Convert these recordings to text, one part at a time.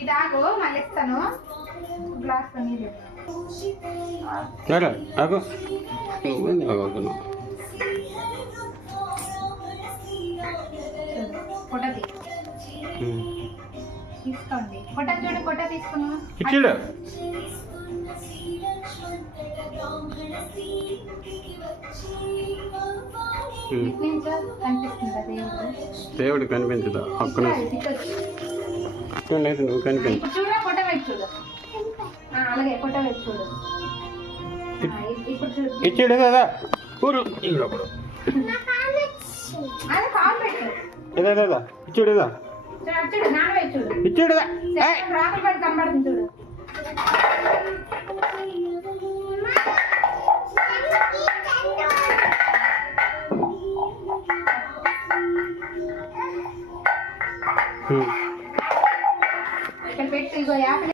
ఇదాగో మళ్ళీ ఇస్తాను గ్లాస్ నీళ్ళు ఫోటో తీసుకోండి ఫోటో చూడు ఫోటో తీసుకున్నా దేవుడు కనిపించదా పక్కన లేదు నువ్వు కనిపించు చూడ ఫోటో పెట్టి చూడు అలాగే ఫోటో పెట్టి చూడు ఇప్పుడు చూడు ఇచ్చాడు కదా ఊరు అదే కాల్ పెట్టు ఏదా ఇచ్చాడు కదా చూడు నాన్న పెట్టి చూడు ఇచ్చాడు రాకులు పెట్టి కనబడుతుంది చూడు ఇక్కడ పెట్టి ఇగో యాప్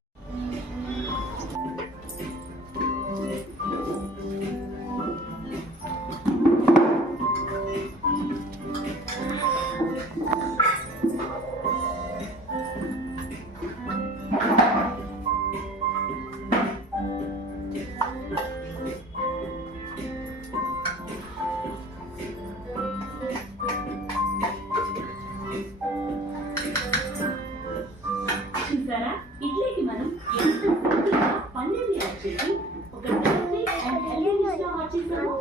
చూసారా ఇడ్లీకి మనం పన్నీర్ని యాడ్ చేసి ఒక టేస్టీ అండ్ హెల్తీ డిష్ గా మార్చేసాము.